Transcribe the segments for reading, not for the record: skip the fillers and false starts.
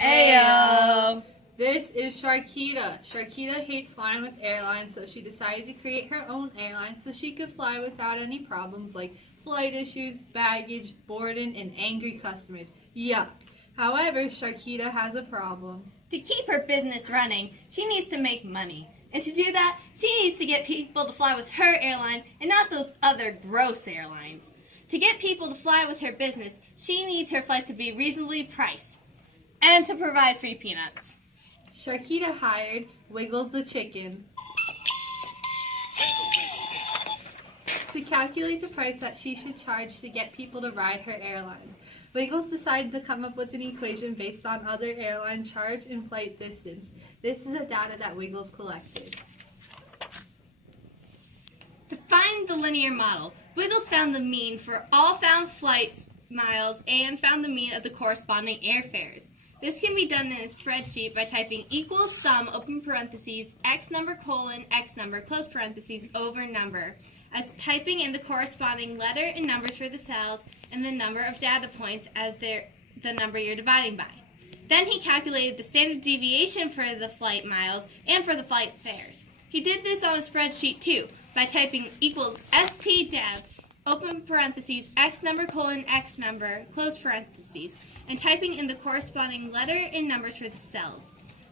Ayo! This is Sharkita. Sharkita hates flying with airlines, so she decided to create her own airline so she could fly without any problems like flight issues, baggage, boredom, and angry customers. Yuck. However, Sharkita has a problem. To keep her business running, she needs to make money. And to do that, she needs to get people to fly with her airline and not those other gross airlines. To get people to fly with her business, she needs her flights to be reasonably priced and to provide free peanuts. Sharkita hired Wiggles the chicken to calculate the price that she should charge to get people to ride her airline. Wiggles decided to come up with an equation based on other airline charge and flight distance. This is the data that Wiggles collected. To find the linear model, Wiggles found the mean for all found flights miles and found the mean of the corresponding airfares. This can be done in a spreadsheet by typing equals sum, open parentheses, x number colon, x number, close parentheses, over number, as typing in the corresponding letter and numbers for the cells and the number of data points as the number you're dividing by. Then he calculated the standard deviation for the flight miles and for the flight fares. He did this on a spreadsheet too, by typing equals stdev, open parentheses, x number colon, x number, close parentheses, and typing in the corresponding letter and numbers for the cells.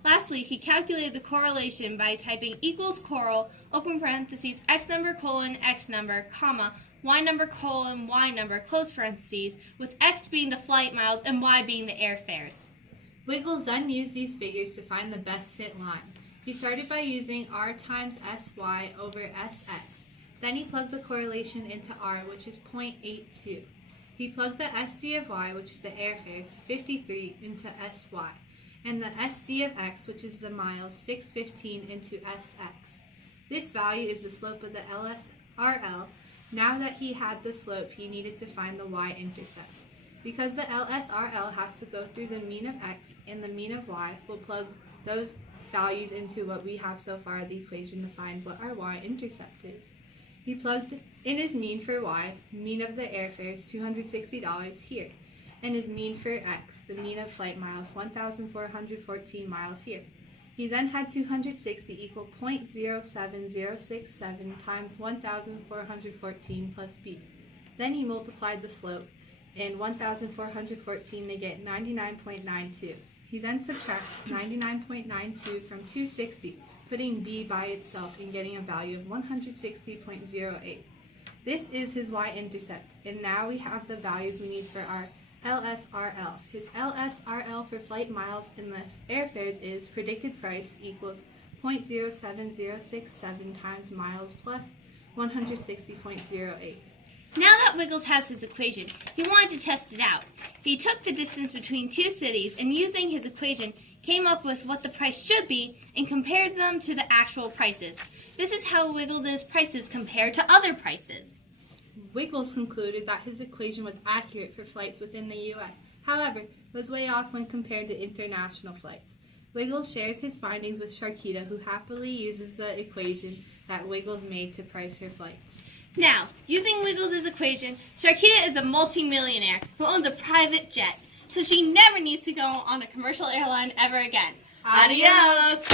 Lastly, he calculated the correlation by typing equals correl, open parentheses, x number colon, x number, comma, y number colon, y number, close parentheses, with x being the flight miles and y being the airfares. Wiggles then used these figures to find the best fit line. He started by using r times sy over sx. Then he plugged the correlation into r, which is 0.82. He plugged the SD of y, which is the airfares, 53, into sy, and the SD of x, which is the miles, 615, into sx. This value is the slope of the LSRL. Now that he had the slope, he needed to find the y-intercept. Because the LSRL has to go through the mean of x and the mean of y, we'll plug those values into what we have so far, the equation to find what our y-intercept is. He plugged in his mean for y, mean of the airfares, $260 here, and his mean for x, the mean of flight miles, 1,414 miles here. He then had 260 equal 0.07067 times 1,414 plus b. Then he multiplied the slope in 1,414 to get 99.92. He then subtracts 99.92 from 260, putting b by itself and getting a value of 160.08. This is his y-intercept, and now we have the values we need for our LSRL. His LSRL for flight miles and the airfares is predicted price equals 0.07067 times miles plus 160.08. Now that Wiggles has his equation, he wanted to test it out. He took the distance between two cities and using his equation came up with what the price should be and compared them to the actual prices. This is how Wiggles' prices compare to other prices. Wiggles concluded that his equation was accurate for flights within the U.S., however, was way off when compared to international flights. Wiggles shares his findings with Sharkita, who happily uses the equation that Wiggles made to price her flights. Now, using Wiggles' equation, Sharkita is a multimillionaire who owns a private jet, so she never needs to go on a commercial airline ever again. Adios!